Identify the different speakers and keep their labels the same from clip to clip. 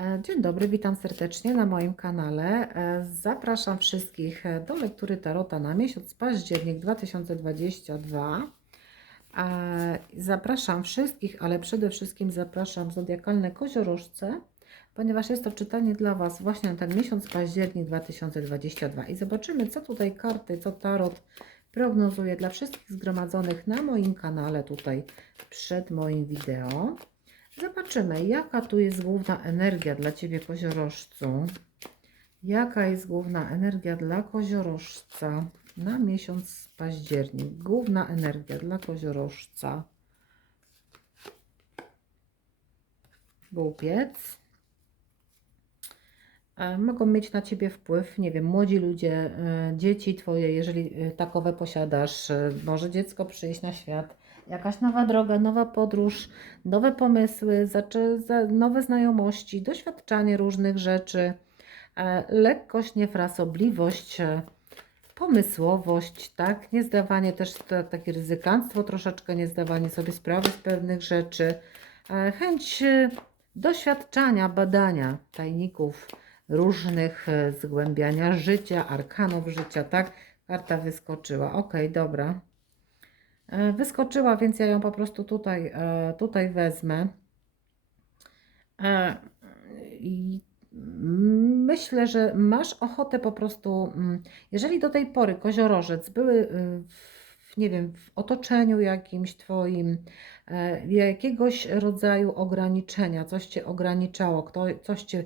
Speaker 1: E, Dzień dobry, witam serdecznie na moim kanale. E, Zapraszam wszystkich e, do lektury Tarota na miesiąc październik 2022. E, Zapraszam wszystkich, ale przede wszystkim zapraszam zodiakalne koziorożce, ponieważ jest to czytanie dla Was właśnie na ten miesiąc październik 2022. I zobaczymy, co tutaj karty, co Tarot prognozuje dla wszystkich zgromadzonych na moim kanale tutaj przed moim wideo. Zobaczymy, jaka tu jest główna energia dla Ciebie, koziorożcu. Jaka jest główna energia dla koziorożca na miesiąc październik? Główna energia dla koziorożca. Głupiec. E, Mogą mieć na Ciebie wpływ, nie wiem, młodzi ludzie, e, dzieci Twoje, jeżeli e, takowe posiadasz, może dziecko przyjść na świat, jakaś nowa droga, nowa podróż, nowe pomysły, nowe znajomości, doświadczanie różnych rzeczy, e, lekkość, niefrasobliwość, e, pomysłowość, tak, nie zdawanie też takie ryzykanstwo, troszeczkę nie zdawanie sobie sprawy z pewnych rzeczy, e, chęć doświadczania, badania tajników różnych, zgłębiania życia, arkanów życia, tak, karta wyskoczyła, ok, dobra. E, Wyskoczyła, więc ja ją po prostu tutaj, e, tutaj wezmę. E, I myślę, że masz ochotę po prostu, mm, jeżeli do tej pory koziorożec były y, w, nie wiem, w otoczeniu jakimś twoim, jakiegoś rodzaju ograniczenia, coś cię ograniczało, kto, coś cię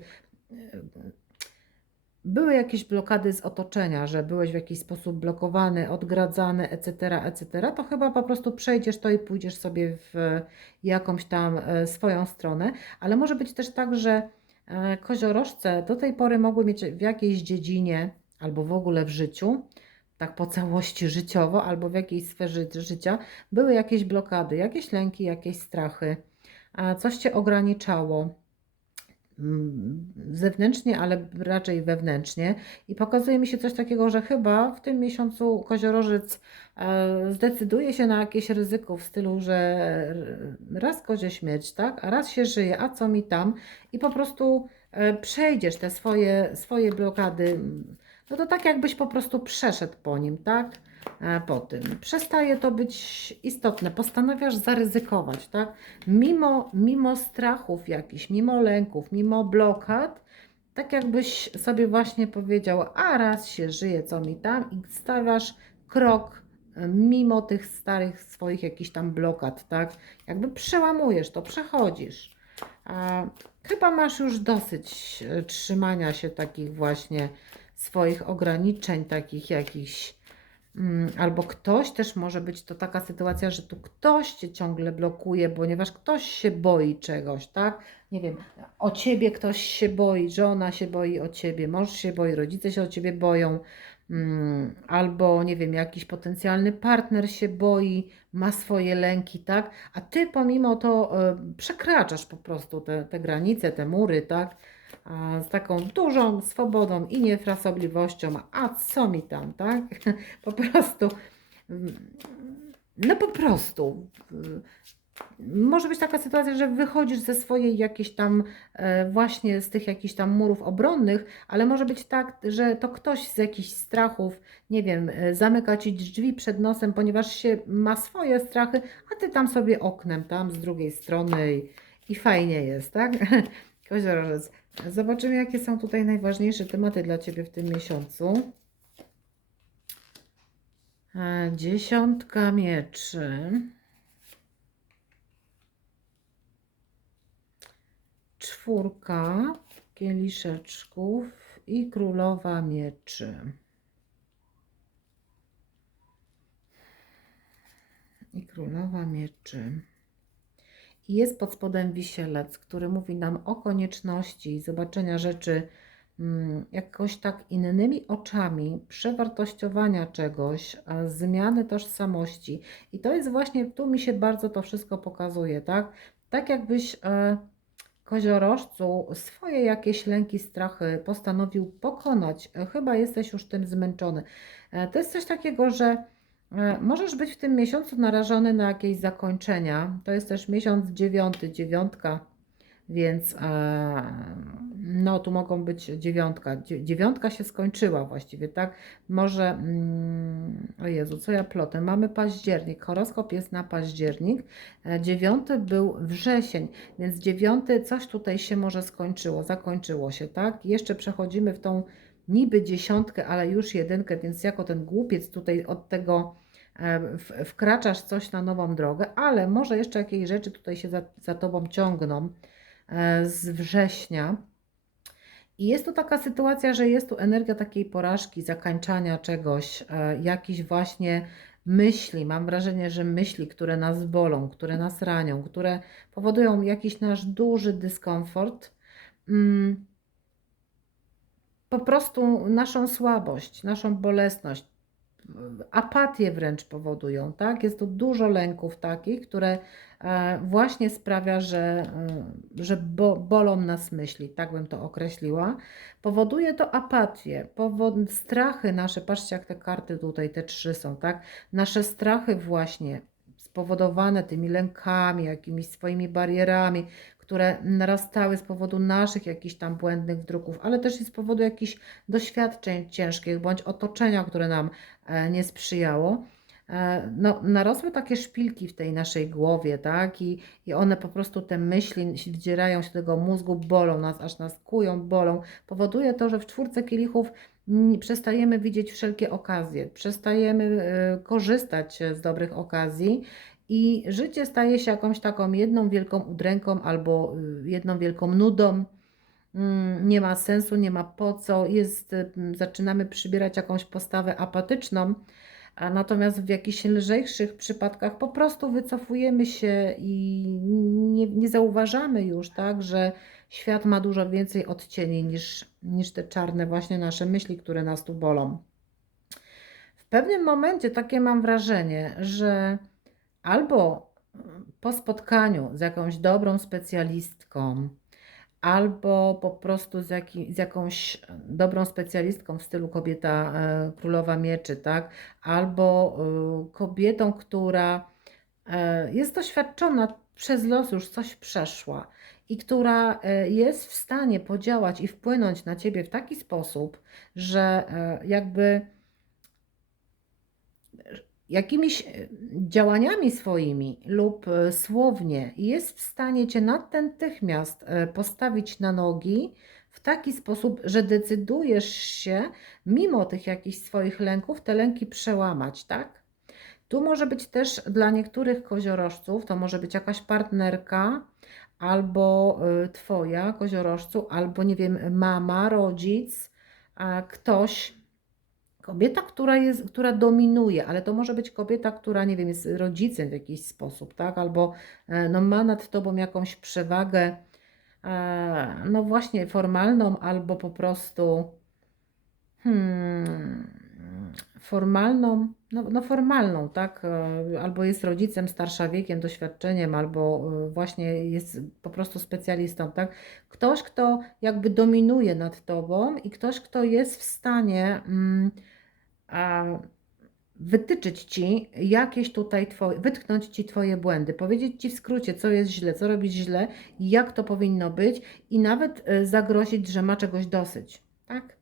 Speaker 1: były jakieś blokady z otoczenia, że byłeś w jakiś sposób blokowany, odgradzany, etc., etc., to chyba po prostu przejdziesz to i pójdziesz sobie w jakąś tam e, swoją stronę, ale może być też tak, że e, koziorożce do tej pory mogły mieć w jakiejś dziedzinie albo w ogóle w życiu, tak po całości życiowo, albo w jakiejś sferze życia, były jakieś blokady, jakieś lęki, jakieś strachy, coś Cię ograniczało zewnętrznie, ale raczej wewnętrznie. I pokazuje mi się coś takiego, że chyba w tym miesiącu koziorożec e, zdecyduje się na jakieś ryzyko w stylu, że raz kozie śmierć, tak, a raz się żyje, a co mi tam? I po prostu e, przejdziesz te swoje, swoje blokady. No to tak jakbyś po prostu przeszedł po nim, tak? E, Po tym. Przestaje to być istotne. Postanawiasz zaryzykować, tak? Mimo, mimo strachów jakichś, mimo lęków, mimo blokad, tak jakbyś sobie właśnie powiedział, a raz się żyje, co mi tam, i stawiasz krok e, mimo tych starych swoich jakichś tam blokad, tak? Jakby przełamujesz to, przechodzisz. A, chyba masz już dosyć e, trzymania się takich właśnie swoich ograniczeń, takich jakichś. Mm, Albo ktoś też może być to taka sytuacja, że tu ktoś cię ciągle blokuje, ponieważ ktoś się boi czegoś, tak? Nie wiem, o ciebie ktoś się boi, żona się boi o ciebie, mąż się boi, rodzice się o ciebie boją, mm, albo nie wiem, jakiś potencjalny partner się boi, ma swoje lęki, tak? A ty pomimo to e, przekraczasz po prostu te, te granice, te mury, tak? Z taką dużą swobodą i niefrasobliwością, a co mi tam, tak? Po prostu, mm, no po prostu. mm, Może być taka sytuacja, że wychodzisz ze swojej jakiejś tam, e, właśnie z tych jakichś tam murów obronnych, ale może być tak, że to ktoś z jakichś strachów, nie wiem, e, zamyka ci drzwi przed nosem, ponieważ się ma swoje strachy, a ty tam sobie oknem, tam z drugiej strony i, i fajnie jest, tak? Koziorożec. Zobaczymy, jakie są tutaj najważniejsze tematy dla Ciebie w tym miesiącu. Dziesiątka mieczy. Czwórka kieliszeczków i królowa mieczy. I królowa mieczy. Jest pod spodem wisielec, który mówi nam o konieczności zobaczenia rzeczy mm, jakoś tak innymi oczami, przewartościowania czegoś, zmiany tożsamości. I to jest właśnie, tu mi się bardzo to wszystko pokazuje, tak? Tak jakbyś e, koziorożcu swoje jakieś lęki, strachy postanowił pokonać. E, Chyba jesteś już tym zmęczony. E, To jest coś takiego, że Możesz być w tym miesiącu narażony na jakieś zakończenia. To jest też miesiąc dziewiąty, dziewiątka, więc e, no tu mogą być dziewiątka. Dzie- Dziewiątka się skończyła właściwie, tak? Może, mm, o Jezu, co ja plotę? Mamy październik, horoskop jest na październik, e, dziewiąty był wrzesień, więc dziewiąty coś tutaj się może skończyło, zakończyło się, tak? Jeszcze przechodzimy w tą niby dziesiątkę, ale już jedynkę, więc jako ten głupiec tutaj od tego e, wkraczasz coś na nową drogę, ale może jeszcze jakieś rzeczy tutaj się za, za tobą ciągną e, z września. I jest to taka sytuacja, że jest tu energia takiej porażki, zakańczania czegoś, e, jakichś właśnie myśli. Mam wrażenie, że myśli, które nas bolą, które nas ranią, które powodują jakiś nasz duży dyskomfort. Mm, po prostu naszą słabość, naszą bolesność, apatię wręcz powodują, tak? Jest tu dużo lęków takich, które e, właśnie sprawia, że, e, że bo, bolą nas myśli, tak bym to określiła. Powoduje to apatię, powod, strachy nasze, patrzcie jak te karty tutaj, te trzy są, tak? Nasze strachy właśnie spowodowane tymi lękami, jakimiś swoimi barierami, które narastały z powodu naszych jakichś tam błędnych wdruków, ale też i z powodu jakichś doświadczeń ciężkich, bądź otoczenia, które nam nie sprzyjało. E, No, narosły takie szpilki w tej naszej głowie, tak? I, I one po prostu te myśli wdzierają się do tego mózgu, bolą nas, aż nas kują, bolą. Powoduje to, że w czwórce kielichów przestajemy widzieć wszelkie okazje, przestajemy e, korzystać z dobrych okazji i życie staje się jakąś taką jedną wielką udręką albo jedną wielką nudą. Mm, Nie ma sensu, nie ma po co. Jest, y, zaczynamy przybierać jakąś postawę apatyczną, a natomiast w jakichś lżejszych przypadkach po prostu wycofujemy się i nie, nie zauważamy już, tak, że świat ma dużo więcej odcieni niż, niż te czarne właśnie nasze myśli, które nas tu bolą. W pewnym momencie takie mam wrażenie, że albo po spotkaniu z jakąś dobrą specjalistką, albo po prostu z, z jakąś dobrą specjalistką w stylu kobieta e, królowa mieczy, tak? Albo e, kobietą, która e, jest doświadczona przez los, już coś przeszła i która e, jest w stanie podziałać i wpłynąć na ciebie w taki sposób, że e, jakby jakimiś e, działaniami swoimi lub e, słownie jest w stanie cię natychmiast e, postawić na nogi w taki sposób, że decydujesz się, mimo tych jakichś swoich lęków, te lęki przełamać, tak? Tu może być też dla niektórych koziorożców, to może być jakaś partnerka, albo twoja koziorożcu, albo nie wiem, mama, rodzic, ktoś, Kobieta, która jest, która dominuje, ale to może być kobieta, która, nie wiem, jest rodzicem w jakiś sposób, tak? Albo e, no, ma nad tobą jakąś przewagę, e, no właśnie formalną, albo po prostu hmm, formalną, no, no formalną, tak? E, Albo jest rodzicem starsza wiekiem, doświadczeniem, albo właśnie jest po prostu specjalistą, tak? Ktoś, kto jakby dominuje nad tobą i ktoś, kto jest w stanie. Mm, a, wytyczyć ci jakieś tutaj twoje, wytknąć ci twoje błędy, powiedzieć ci w skrócie, co jest źle, co robić źle, jak to powinno być i nawet y, zagrozić, że ma czegoś dosyć, tak?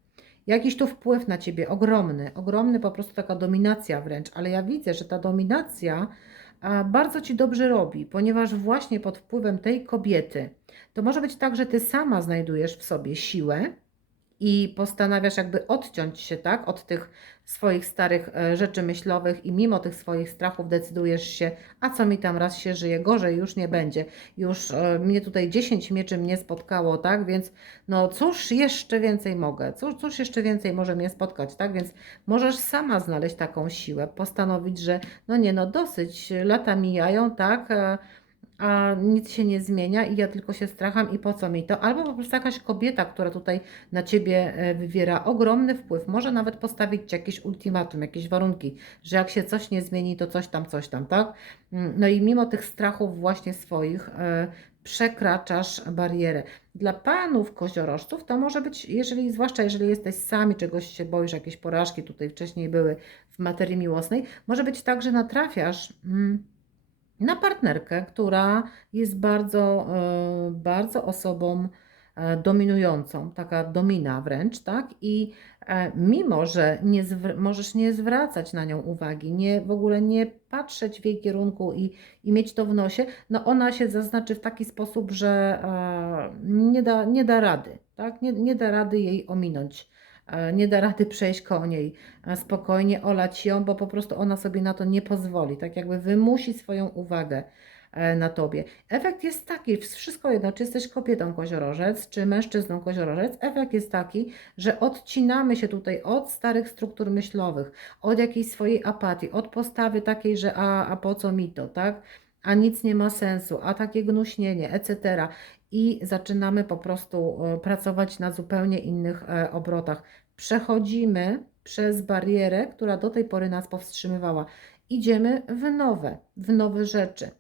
Speaker 1: Jakiś tu wpływ na ciebie ogromny, ogromny po prostu taka dominacja wręcz, ale ja widzę, że ta dominacja bardzo ci dobrze robi, ponieważ właśnie pod wpływem tej kobiety to może być tak, że ty sama znajdujesz w sobie siłę, i postanawiasz jakby odciąć się, tak, od tych swoich starych e, rzeczy myślowych i mimo tych swoich strachów decydujesz się, a co mi tam raz się żyje, gorzej już nie będzie. Już e, mnie tutaj 10 mieczy mnie spotkało, tak, więc no cóż jeszcze więcej mogę, cóż, cóż jeszcze więcej może mnie spotkać, tak, więc możesz sama znaleźć taką siłę, postanowić, że no nie, no dosyć, lata mijają, tak, e, a nic się nie zmienia i ja tylko się stracham i po co mi to? Albo po prostu jakaś kobieta, która tutaj na ciebie e, wywiera ogromny wpływ, może nawet postawić ci jakieś ultimatum, jakieś warunki, że jak się coś nie zmieni, to coś tam, coś tam, tak? Mm, No i mimo tych strachów właśnie swoich e, przekraczasz barierę. Dla panów koziorożców to może być, jeżeli, zwłaszcza jeżeli jesteś sami, czegoś się boisz, jakieś porażki tutaj wcześniej były w materii miłosnej, może być tak, że natrafiasz. Mm, na partnerkę, która jest bardzo, e, bardzo osobą e, dominującą, taka domina wręcz, tak? I e, mimo, że nie możesz nie zwracać na nią uwagi, nie w ogóle nie patrzeć w jej kierunku i, i mieć to w nosie, no ona się zaznaczy w taki sposób, że nie, da, nie da rady, tak? Nie, nie da rady jej ominąć nie da rady przejść koło niej, e, spokojnie olać ją, bo po prostu ona sobie na to nie pozwoli, tak jakby wymusi swoją uwagę e, na tobie. Efekt jest taki, wszystko jedno, czy jesteś kobietą koziorożec, czy mężczyzną koziorożec, efekt jest taki, że odcinamy się tutaj od starych struktur myślowych, od jakiejś swojej apatii, od postawy takiej, że a, a po co mi to, tak? A nic nie ma sensu, a takie gnuśnienie, etc i zaczynamy po prostu pracować na zupełnie innych obrotach przechodzimy przez barierę, która do tej pory nas powstrzymywała. Idziemy w nowe, w nowe rzeczy.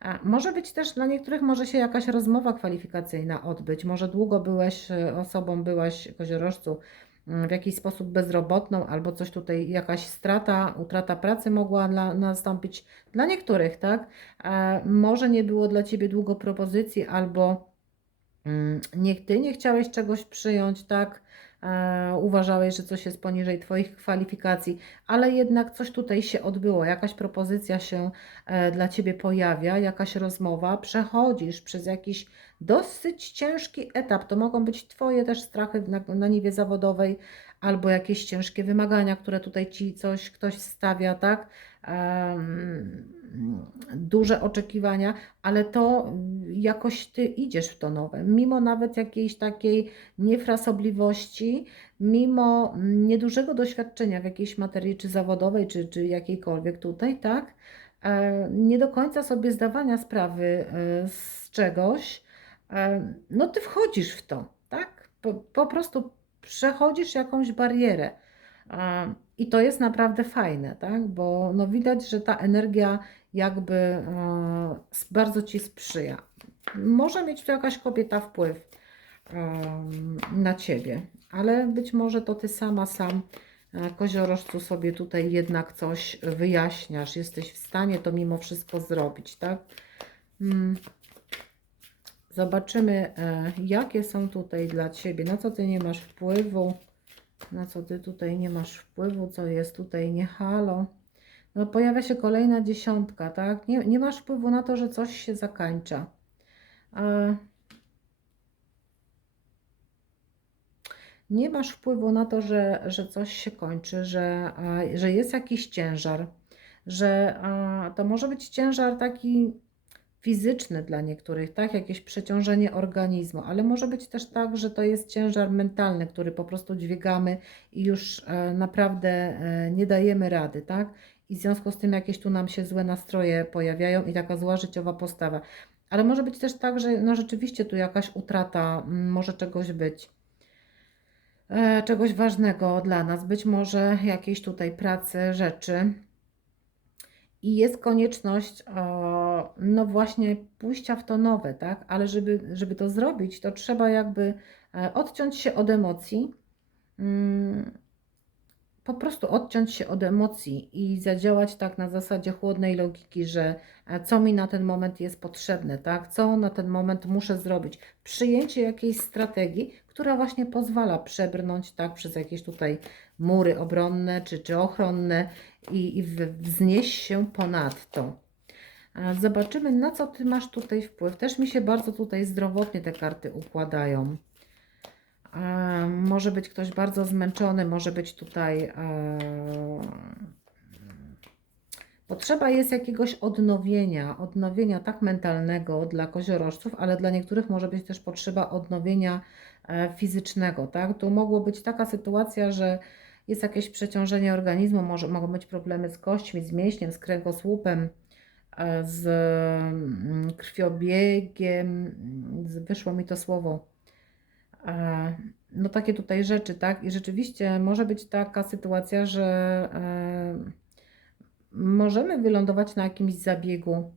Speaker 1: A może być też dla niektórych, może się jakaś rozmowa kwalifikacyjna odbyć. Może długo byłeś e, osobą, byłaś koziorożcu mm, w jakiś sposób bezrobotną, albo coś tutaj, jakaś strata, utrata pracy mogła dla, nastąpić dla niektórych, tak? Może nie było dla ciebie długo propozycji, albo mm, niech ty nie chciałeś czegoś przyjąć, tak? E, uważałeś, że coś jest poniżej Twoich kwalifikacji, ale jednak coś tutaj się odbyło, jakaś propozycja się e, dla Ciebie pojawia, jakaś rozmowa, przechodzisz przez jakiś dosyć ciężki etap. To mogą być Twoje też strachy na, na niwie zawodowej, albo jakieś ciężkie wymagania, które tutaj Ci coś ktoś stawia, tak? Duże oczekiwania, ale to jakoś ty idziesz w to nowe, mimo nawet jakiejś takiej niefrasobliwości, mimo niedużego doświadczenia w jakiejś materii, czy zawodowej, czy, czy jakiejkolwiek tutaj, tak? Nie do końca sobie zdawania sprawy e, z czegoś, no ty wchodzisz w to, tak? Po, po prostu przechodzisz jakąś barierę. I to jest naprawdę fajne, tak? bo no widać, że ta energia jakby e, bardzo Ci sprzyja. Może mieć tu jakaś kobieta wpływ e, na Ciebie, ale być może to Ty sama, sam e, koziorożcu sobie tutaj jednak coś wyjaśniasz, jesteś w stanie to mimo wszystko zrobić, tak? Hmm. Zobaczymy, jakie są tutaj dla Ciebie, na co Ty nie masz wpływu, na co Ty tutaj nie masz wpływu, co jest tutaj nie halo. No pojawia się kolejna dziesiątka, tak? Nie, nie masz wpływu na to, że coś się zakańcza. Nie masz wpływu na to, że, że coś się kończy, że, że jest jakiś ciężar, że to może być ciężar taki fizyczny dla niektórych, tak, jakieś przeciążenie organizmu, ale może być też tak, że to jest ciężar mentalny, który po prostu dźwigamy i już e, naprawdę e, nie dajemy rady, tak? I w związku z tym jakieś tu nam się złe nastroje pojawiają i taka zła życiowa postawa. Ale może być też tak, że no rzeczywiście tu jakaś utrata może czegoś być e, czegoś ważnego dla nas, być może jakiejś tutaj pracy, rzeczy, i jest konieczność, no właśnie, pójścia w to nowe, tak? Ale żeby, żeby to zrobić, to trzeba jakby e, odciąć się od emocji, mm, po prostu odciąć się od emocji i zadziałać tak na zasadzie chłodnej logiki, że e, co mi na ten moment jest potrzebne, tak? Co na ten moment muszę zrobić. Przyjęcie jakiejś strategii, która właśnie pozwala przebrnąć tak przez jakieś tutaj mury obronne czy, czy ochronne i, i wznieść się ponadto. Zobaczymy, na co Ty masz tutaj wpływ. Też mi się bardzo tutaj zdrowotnie te karty układają. Może być ktoś bardzo zmęczony, może być tutaj. E, potrzeba jest jakiegoś odnowienia, odnowienia tak mentalnego dla koziorożców, ale dla niektórych może być też potrzeba odnowienia e, fizycznego. Tak? Tu mogło być taka sytuacja, że jest jakieś przeciążenie organizmu, może, mogą być problemy z kośćmi, z mięśniem, z kręgosłupem, e, z mm, krwiobiegiem, wyszło mi to słowo. E, no takie tutaj rzeczy, tak? I rzeczywiście może być taka sytuacja, że e, możemy wylądować na jakimś zabiegu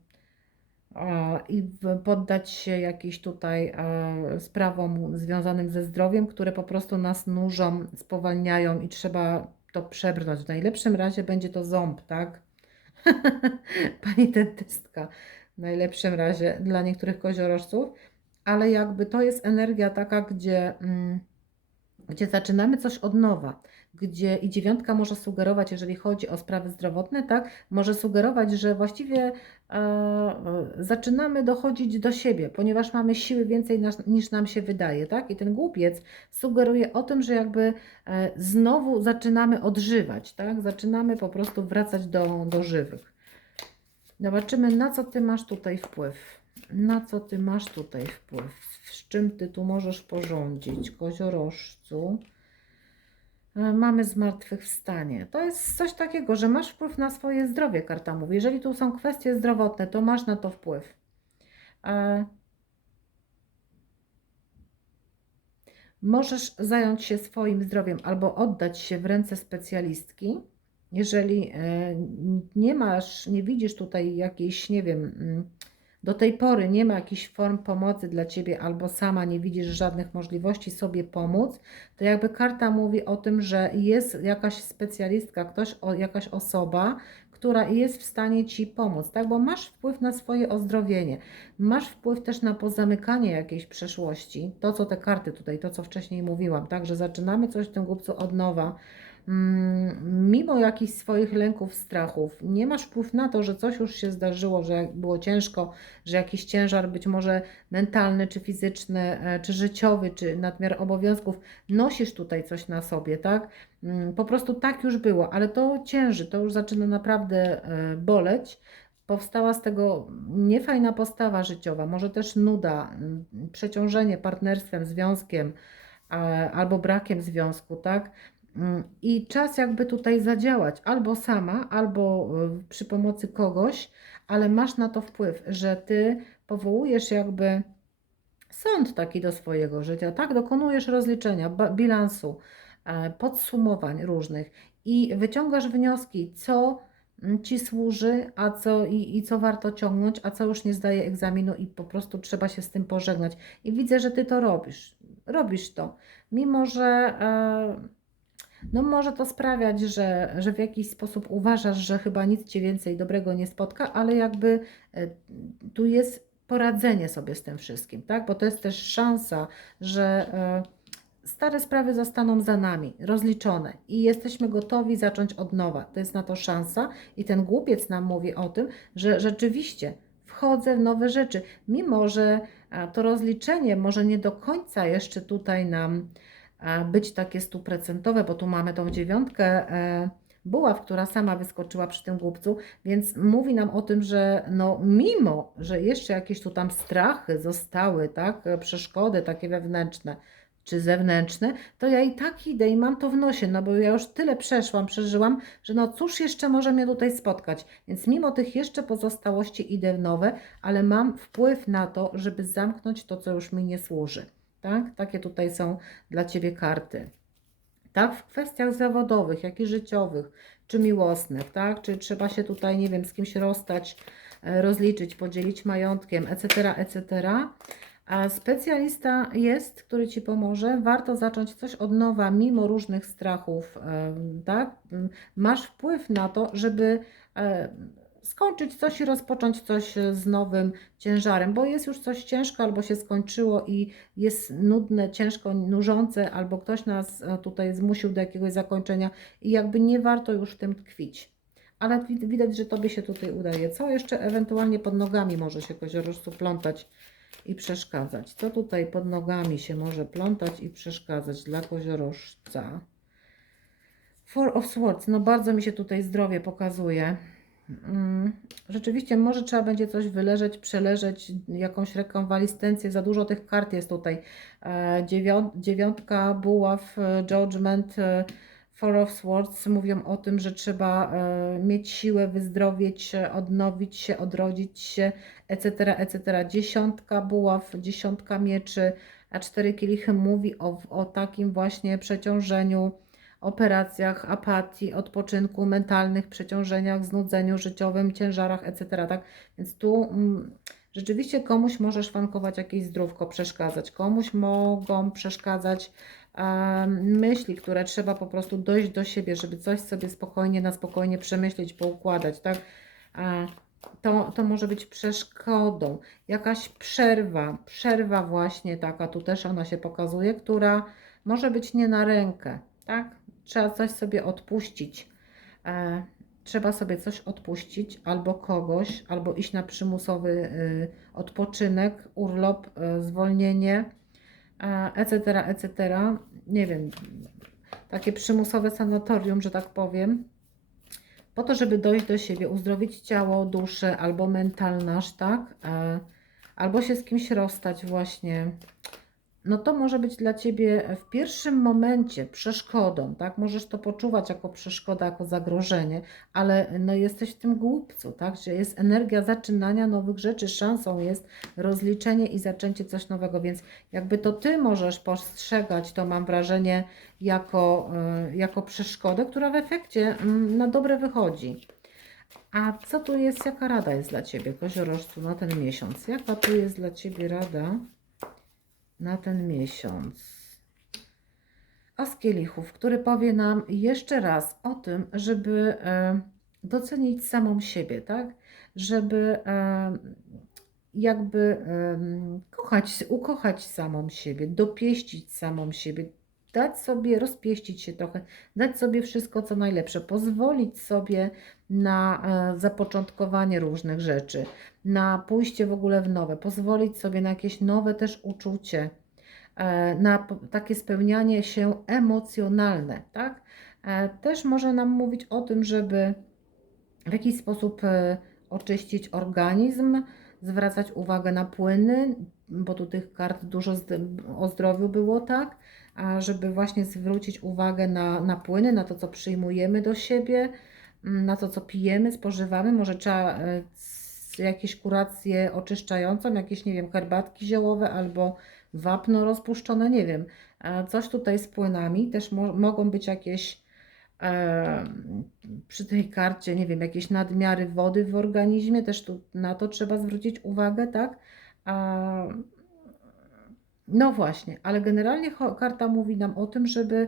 Speaker 1: i poddać się jakiś tutaj e, sprawom związanym ze zdrowiem, które po prostu nas nużą, spowalniają i trzeba to przebrnąć. W najlepszym razie będzie to ząb, tak? Pani dentystka. W najlepszym razie dla niektórych koziorożców. ale jakby to jest energia taka, gdzie, mm, gdzie zaczynamy coś od nowa, gdzie i dziewiątka może sugerować, jeżeli chodzi o sprawy zdrowotne, tak, może sugerować, że właściwie e, zaczynamy dochodzić do siebie, ponieważ mamy siły więcej nas, niż nam się wydaje, tak, i ten głupiec sugeruje o tym, że jakby e, znowu zaczynamy odżywać, tak, zaczynamy po prostu wracać do, do żywych. Zobaczymy, na co Ty masz tutaj wpływ. Na co Ty masz tutaj wpływ? Z czym Ty tu możesz porządzić? Koziorożcu. E, Mamy zmartwychwstanie. To jest coś takiego, że masz wpływ na swoje zdrowie, karta mówi. Jeżeli tu są kwestie zdrowotne, to masz na to wpływ. E, Możesz zająć się swoim zdrowiem albo oddać się w ręce specjalistki. Jeżeli e, nie masz, nie widzisz tutaj jakiejś, nie wiem, mm, do tej pory nie ma jakichś form pomocy dla Ciebie, albo sama nie widzisz żadnych możliwości sobie pomóc, to jakby karta mówi o tym, że jest jakaś specjalistka, ktoś, jakaś osoba, która jest w stanie Ci pomóc, tak? Bo masz wpływ na swoje ozdrowienie, masz wpływ też na pozamykanie jakiejś przeszłości, to co te karty tutaj, to co wcześniej mówiłam, tak? Że zaczynamy coś w tym głupcu od nowa, mimo jakichś swoich lęków, strachów, nie masz wpływ na to, że coś już się zdarzyło, że było ciężko, że jakiś ciężar, być może mentalny, czy fizyczny, e, czy życiowy, czy nadmiar obowiązków, nosisz tutaj coś na sobie, tak? Mm, Po prostu tak już było, ale to cięży, to już zaczyna naprawdę e, boleć. Powstała z tego niefajna postawa życiowa, może też nuda, mm, przeciążenie partnerstwem, związkiem albo brakiem związku, tak? Mm, I czas jakby tutaj zadziałać, albo sama, albo y, przy pomocy kogoś, ale masz na to wpływ, że ty powołujesz jakby sąd taki do swojego życia, tak? Dokonujesz rozliczenia, bilansu, e, podsumowań różnych i wyciągasz wnioski, co mm, ci służy, a co i, i co warto ciągnąć, a co już nie zdaje egzaminu i po prostu trzeba się z tym pożegnać. I widzę, że ty to robisz. Robisz to. Mimo, że e, no może to sprawiać, że, że w jakiś sposób uważasz, że chyba nic Cię więcej dobrego nie spotka, ale jakby e, tu jest poradzenie sobie z tym wszystkim, tak? Bo to jest też szansa, że e, stare sprawy zostaną za nami, rozliczone i jesteśmy gotowi zacząć od nowa. To jest na to szansa i ten głupiec nam mówi o tym, że rzeczywiście wchodzę w nowe rzeczy, mimo że to rozliczenie może nie do końca jeszcze tutaj nam być takie stuprocentowe, bo tu mamy tą dziewiątkę e, buław, która sama wyskoczyła przy tym głupcu, więc mówi nam o tym, że no mimo, że jeszcze jakieś tu tam strachy zostały, tak, e, przeszkody takie wewnętrzne, czy zewnętrzne, to ja i tak idę i mam to w nosie, no bo ja już tyle przeszłam, przeżyłam, że no cóż jeszcze może mnie tutaj spotkać. Więc mimo tych jeszcze pozostałości idę w nowe, ale mam wpływ na to, żeby zamknąć to, co już mi nie służy. Tak? Takie tutaj są dla Ciebie karty. Tak, w kwestiach zawodowych, jak i życiowych, czy miłosnych, tak? Czy trzeba się tutaj, nie wiem, z kimś rozstać, e, rozliczyć, podzielić majątkiem, etc., etc. A specjalista jest, który Ci pomoże. Warto zacząć coś od nowa, mimo różnych strachów, e, tak? Masz wpływ na to, żeby e, skończyć coś i rozpocząć coś z nowym ciężarem, bo jest już coś ciężko, albo się skończyło i jest nudne, ciężko, nużące, albo ktoś nas e, tutaj zmusił do jakiegoś zakończenia i jakby nie warto już w tym tkwić. Ale wid- widać, że Tobie się tutaj udaje. Co jeszcze ewentualnie pod nogami może się koziorożcu plątać i przeszkadzać? Co tutaj pod nogami się może plątać i przeszkadzać dla koziorożca? Four of Swords, no bardzo mi się tutaj zdrowie pokazuje. Mm, Rzeczywiście, może trzeba będzie coś wyleżeć, przeleżeć, jakąś rekonwalescencję. Za dużo tych kart jest tutaj. E, dziewią- Dziewiątka buław, e, Judgment, e, Four of Swords mówią o tym, że trzeba mieć siłę, wyzdrowieć, odnowić się, odrodzić się, etc., etc. Dziesiątka buław, dziesiątka mieczy, a cztery kielichy mówi o, o takim właśnie przeciążeniu operacjach, apatii, odpoczynku, mentalnych przeciążeniach, znudzeniu życiowym, ciężarach, etc. Tak? Więc tu mm, rzeczywiście komuś może szwankować jakieś zdrówko, przeszkadzać. Komuś mogą przeszkadzać myśli, które trzeba po prostu dojść do siebie, żeby coś sobie spokojnie, na spokojnie przemyśleć, poukładać, tak? A to, to może być przeszkodą. Jakaś przerwa, przerwa właśnie taka, tu też ona się pokazuje, która może być nie na rękę, tak? Trzeba coś sobie odpuścić. E, trzeba sobie coś odpuścić, albo kogoś, albo iść na przymusowy y, odpoczynek, urlop, y, zwolnienie, e, etc., etc. Nie wiem, takie przymusowe sanatorium, że tak powiem, po to, żeby dojść do siebie, uzdrowić ciało, duszę albo mentalność, tak? E, albo się z kimś rozstać właśnie. No to może być dla Ciebie w pierwszym momencie przeszkodą, tak? Możesz to poczuwać jako przeszkoda, jako zagrożenie, ale no jesteś w tym głupcu, tak? Że jest energia zaczynania nowych rzeczy, szansą jest rozliczenie i zaczęcie coś nowego, więc jakby to Ty możesz postrzegać, to mam wrażenie, jako, y, jako przeszkodę, która w efekcie mm, na dobre wychodzi. A co tu jest, jaka rada jest dla Ciebie, koziorożcu, na ten miesiąc? Jaka tu jest dla Ciebie rada na ten miesiąc? As kielichów, który powie nam jeszcze raz o tym, żeby e, docenić samą siebie, tak? Żeby e, jakby kochać, ukochać samą siebie, dopieścić samą siebie, dać sobie, rozpieścić się trochę, dać sobie wszystko, co najlepsze, pozwolić sobie na e, zapoczątkowanie różnych rzeczy, na pójście w ogóle w nowe, pozwolić sobie na jakieś nowe też uczucie, e, na takie spełnianie się emocjonalne, tak? E, Też może nam mówić o tym, żeby w jakiś sposób e, oczyścić organizm, zwracać uwagę na płyny, bo tu tych kart dużo o zdrowiu było, tak? A żeby właśnie zwrócić uwagę na, na płyny, na to, co przyjmujemy do siebie, na to, co pijemy, spożywamy. Może trzeba jakieś kuracje oczyszczającą, jakieś, nie wiem, herbatki ziołowe albo wapno rozpuszczone, nie wiem. E, Coś tutaj z płynami. Też mo mogą być jakieś e, przy tej karcie, nie wiem, jakieś nadmiary wody w organizmie, też tu na to trzeba zwrócić uwagę, tak? A, no właśnie, ale generalnie karta mówi nam o tym, żeby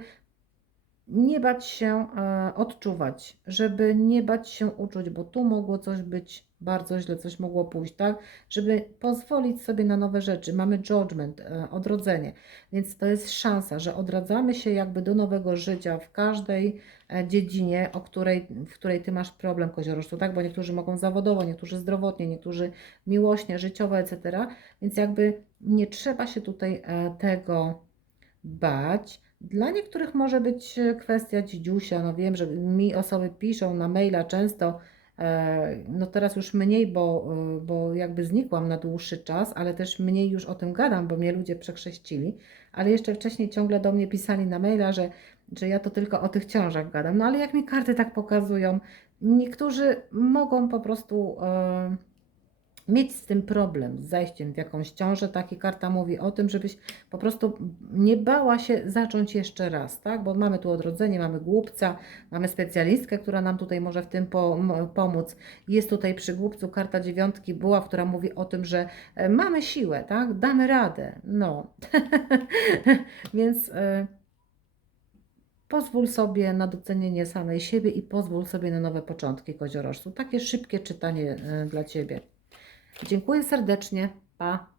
Speaker 1: nie bać się e, odczuwać, żeby nie bać się uczuć, bo tu mogło coś być bardzo źle, coś mogło pójść, tak? Żeby pozwolić sobie na nowe rzeczy. Mamy judgment, e, odrodzenie, więc to jest szansa, że odradzamy się jakby do nowego życia w każdej e, dziedzinie, o której, w której Ty masz problem, koziorożcu, tak? Bo niektórzy mogą zawodowo, niektórzy zdrowotnie, niektórzy miłośnie, życiowo, etc. Więc jakby nie trzeba się tutaj tego bać. Dla niektórych może być e, kwestia dzidziusia. No wiem, że mi osoby piszą na maila często, e, no teraz już mniej, bo, e, bo jakby znikłam na dłuższy czas, ale też mniej już o tym gadam, bo mnie ludzie przekrześcili, ale jeszcze wcześniej ciągle do mnie pisali na maila, że, że ja to tylko o tych ciążach gadam. No ale jak mi karty tak pokazują, niektórzy mogą po prostu e, mieć z tym problem, z zajściem w jakąś ciążę. Taka karta mówi o tym, żebyś po prostu nie bała się zacząć jeszcze raz, tak? Bo mamy tu odrodzenie, mamy głupca, mamy specjalistkę, która nam tutaj może w tym pomóc. Jest tutaj przy głupcu karta dziewiątki była, która mówi o tym, że e, mamy siłę, tak? Damy radę. No. Więc e, pozwól sobie na docenienie samej siebie i pozwól sobie na nowe początki, koziorożcu. Takie szybkie czytanie e, dla Ciebie. Dziękuję serdecznie. Pa.